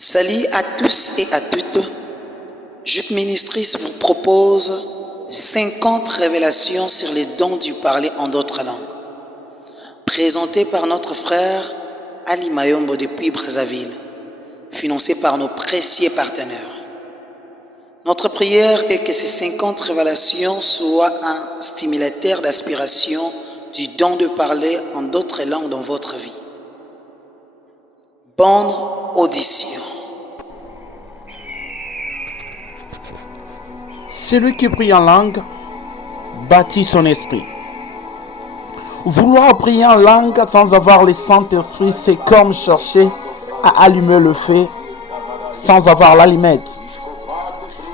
Salut à tous et à toutes. Jupe Ministries vous propose 50 révélations sur les dons du parler en d'autres langues. Présenté par notre frère Ali Mayombo depuis Brazzaville, financé par nos précieux partenaires. Notre prière est que ces 50 révélations soient un stimulateur d'aspiration du don de parler en d'autres langues dans votre vie. Bonne audition. Celui qui prie en langue bâtit son esprit. Vouloir prier en langue sans avoir le Saint-Esprit, c'est comme chercher à allumer le feu sans avoir l'allumette.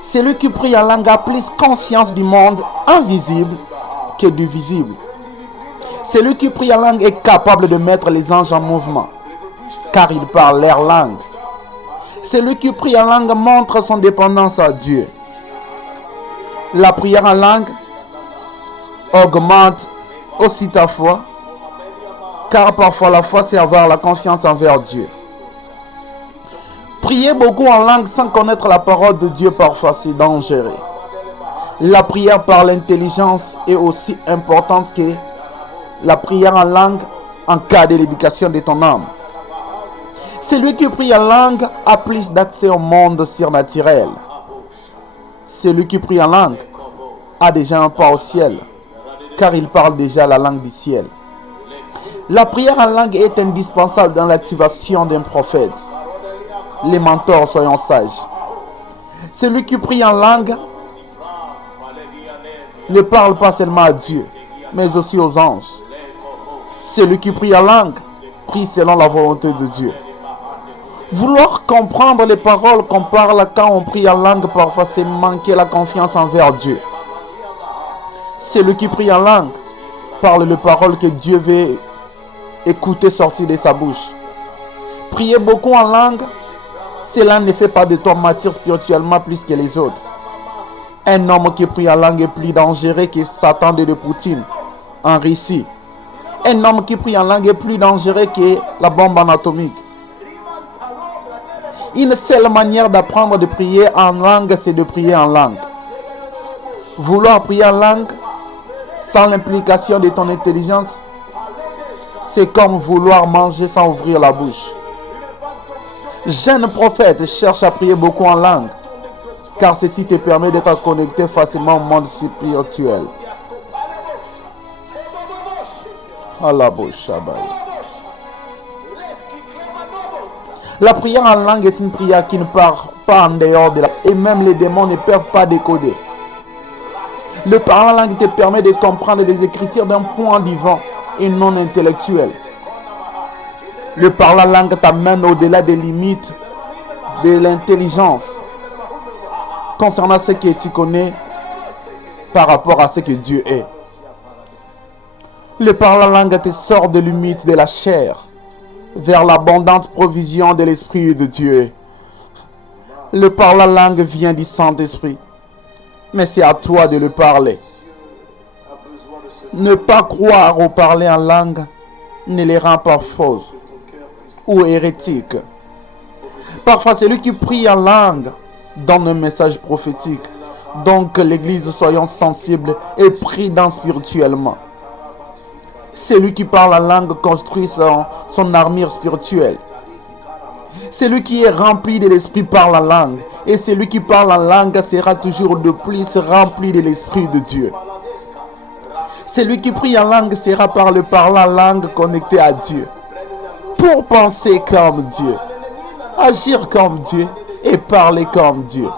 Celui qui prie en langue a plus conscience du monde invisible que du visible. Celui qui prie en langue est capable de mettre les anges en mouvement, car il parle leur langue. Celui qui prie en langue montre son dépendance à Dieu. La prière en langue augmente aussi ta foi, car parfois la foi c'est avoir la confiance envers Dieu. Prier beaucoup en langue sans connaître la parole de Dieu parfois c'est dangereux. La prière par l'intelligence est aussi importante que la prière en langue en cas de l'éducation de ton âme. Celui qui prie en langue a plus d'accès au monde surnaturel. Celui qui prie en langue a déjà un pas au ciel, car il parle déjà la langue du ciel. La prière en langue est indispensable dans l'activation d'un prophète. Les mentors, soyons sages. Celui qui prie en langue ne parle pas seulement à Dieu, mais aussi aux anges. Celui qui prie en langue prie selon la volonté de Dieu. Vouloir comprendre les paroles qu'on parle quand on prie en langue, parfois c'est manquer la confiance envers Dieu. Celui qui prie en langue parle les paroles que Dieu veut écouter sortir de sa bouche. Prier beaucoup en langue, cela ne fait pas de toi martyr spirituellement plus que les autres. Un homme qui prie en langue est plus dangereux que Satan de Poutine en Russie. Un homme qui prie en langue est plus dangereux que la bombe atomique. Une seule manière d'apprendre de prier en langue, c'est de prier en langue. Vouloir prier en langue sans l'implication de ton intelligence, c'est comme vouloir manger sans ouvrir la bouche. Jeune prophète, cherche à prier beaucoup en langue, car ceci te permet d'être connecté facilement au monde spirituel. La prière en langue est une prière qui ne part pas en dehors de la... Et même les démons ne peuvent pas décoder. Le parler en langue te permet de comprendre les écritures d'un point divin et non intellectuel. Le parler en langue t'amène au-delà des limites de l'intelligence concernant ce que tu connais par rapport à ce que Dieu est. Le parler en langue te sort de limite de la chair vers l'abondante provision de l'Esprit de Dieu. Le parler en langue vient du Saint-Esprit, mais c'est à toi de le parler. Ne pas croire au parler en langue ne les rend pas fausses ou hérétiques. Parfois, celui qui prie en langue donne un message prophétique. Donc, l'Église, soyons sensibles et prudents spirituellement. Celui qui parle en langue construit son armure spirituelle. Celui qui est rempli de l'esprit parle en langue. Et celui qui parle en langue sera toujours de plus rempli de l'esprit de Dieu. Celui qui prie en langue sera par le parler en langue connecté à Dieu. Pour penser comme Dieu, agir comme Dieu et parler comme Dieu.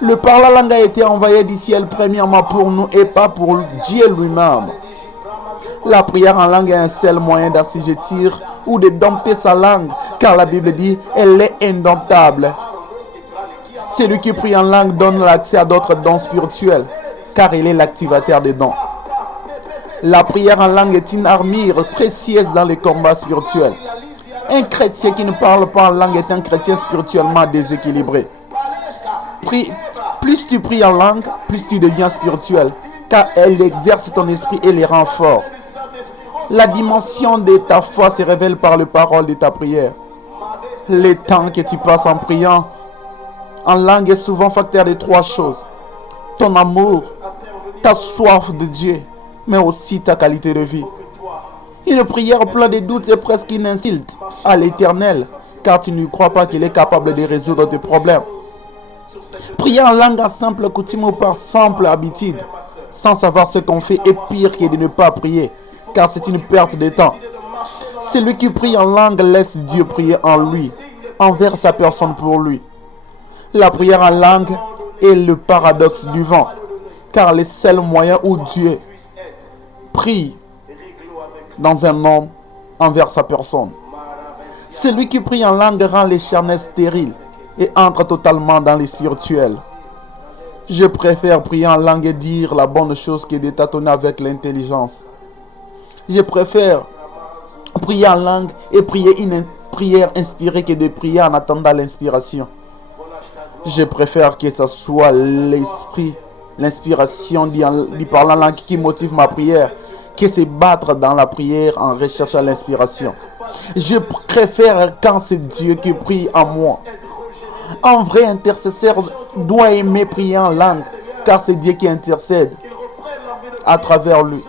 Le parler en langue a été envoyé du ciel premièrement pour nous et pas pour Dieu lui-même. La prière en langue est un seul moyen d'assujettir ou de dompter sa langue, car la Bible dit elle est indomptable. Celui qui prie en langue donne l'accès à d'autres dons spirituels, car il est l'activateur des dons. La prière en langue est une armure précieuse dans les combats spirituels. Un chrétien qui ne parle pas en langue est un chrétien spirituellement déséquilibré. Plus tu pries en langue, plus tu deviens spirituel, car elle exerce ton esprit et les rend forts. La dimension de ta foi se révèle par les paroles de ta prière. Le temps que tu passes en priant en langue est souvent facteur de 3 choses. Ton amour, ta soif de Dieu, mais aussi ta qualité de vie. Une prière pleine de doutes est presque une insulte à l'Éternel, car tu ne crois pas qu'il est capable de résoudre tes problèmes. Prier en langue à simple coutume ou par simple habitude, sans savoir ce qu'on fait, est pire que de ne pas prier, car c'est une perte de temps. Celui qui prie en langue laisse Dieu prier en lui, envers sa personne pour lui. La prière en langue est le paradoxe du vent, car le seul moyen où Dieu prie dans un homme envers sa personne. Celui qui prie en langue rend les charnels stériles et entre totalement dans les spirituels. Je préfère prier en langue et dire la bonne chose que de tâtonner avec l'intelligence. Je préfère prier en langue et prier une prière inspirée que de prier en attendant l'inspiration. Je préfère que ce soit l'esprit, l'inspiration du parler en langue qui motive ma prière, que se battre dans la prière en recherchant l'inspiration. Je préfère quand c'est Dieu qui prie en moi. Un vrai intercesseur doit aimer prier en langue, car c'est Dieu qui intercède à travers lui.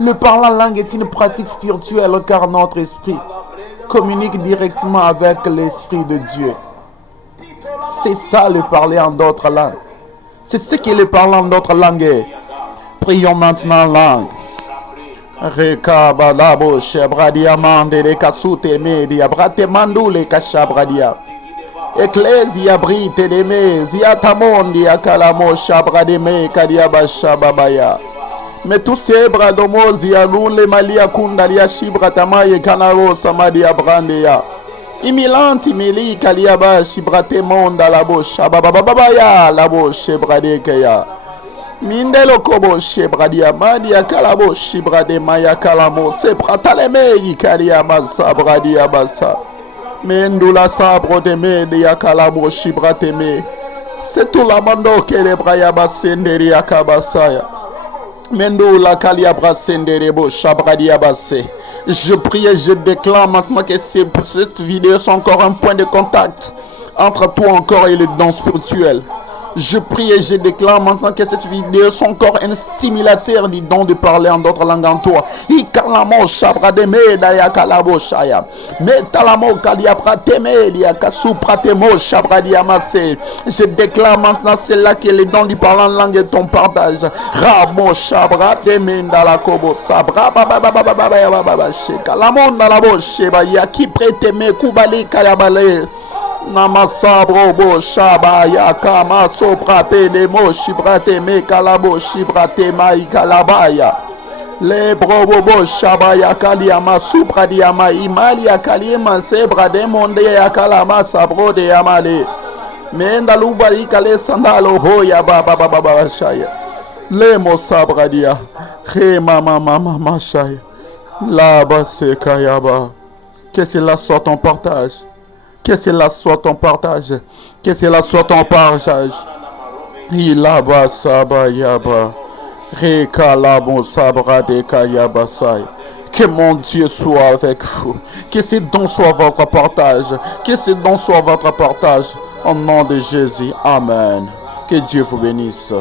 Le parler en langue est une pratique spirituelle, car notre esprit communique directement avec l'esprit de Dieu. C'est ça le parler en d'autres langues. C'est ce que le parler en d'autres langues est. Prions maintenant en langue. Rekabalabo shebradia mande le kasute media brate mandule kashabradia. Ecclesia brite de me ziatamondi akalamo shabrade me kadiaba shababaya. Mais tous ces bras d'homosi alun le malia kundalia shibratamaye kanaro samadia brandeya. Imilanti mili kaliaba shibrate monda la bosha babababaya la boshe bradekeya. Mindelo kobo shebradia madia kalabo shibrade maya kalamo se prataleme yikalia masa bradia basa. Mendula sabro de media kalamo shibrate me. C'est tout la mando que le braya basenderi akabasaya. Mendula kalia brasendere bo shabradia basse. Je prie et je déclare maintenant que cette vidéo est encore un point de contact entre toi encore et le don spirituel. Je prie et je déclare maintenant que cette vidéo est encore un stimulateur du don de parler en d'autres langues en toi. Je déclare maintenant celle-là que le don du parler en langue est ton partage. Ramo shabra demenda la kobo sabra qui prête me kubali kalabale. Namasabro bo shaba ya kama soprate de mo shibrate me kalabo shibrate mai kalabaya le brobo bo shaba ya kaliama supradiama imali ya kalima sebra de monde ya kalama sabro de amale menda luba ikale sandalo ho ya baba shaya le mo sabradia he mama shaya la base kayaba que cela soit ton partage. Que cela soit ton partage. Que cela soit ton partage. Ilaba sabayaba. Rekalabo sabra de kayabasai. Que mon Dieu soit avec vous. Que ce don soit votre partage. Que ce don soit votre partage. Au nom de Jésus. Amen. Que Dieu vous bénisse.